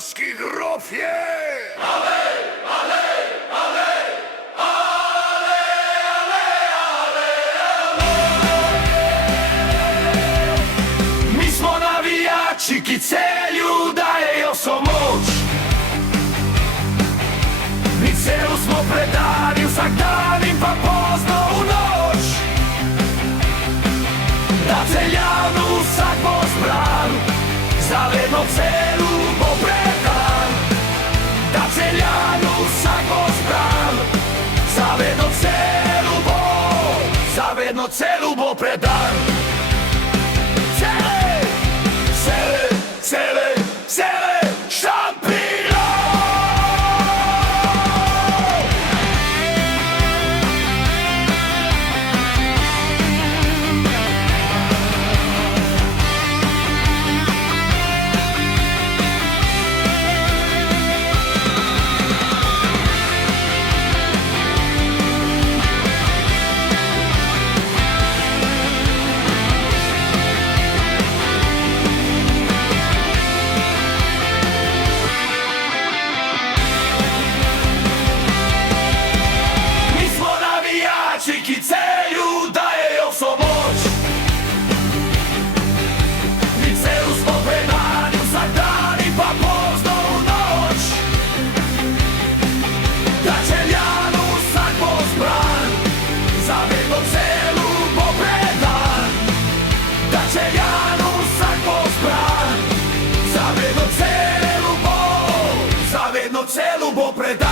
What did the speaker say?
Polski grob je! Mi smo navijači, ki Celju dajejo so moč. Mi Celju smo predani vsak dan in pa pozno v noč. Da Celjanu vsak bo zbran, zavedno Celju bo predan. Da Celjanu vsak bo zbran, zavedno Celju bo predan. Cele, šampion! Ki Celju dajejo so moč. Mi Celju smo predani vsak dan in pa pozno v noč. Da Celjanu vsak bo zbran, zavedno Celju bo predan. Da Celjanu vsak bo zbran, zavedno Celju bo predan.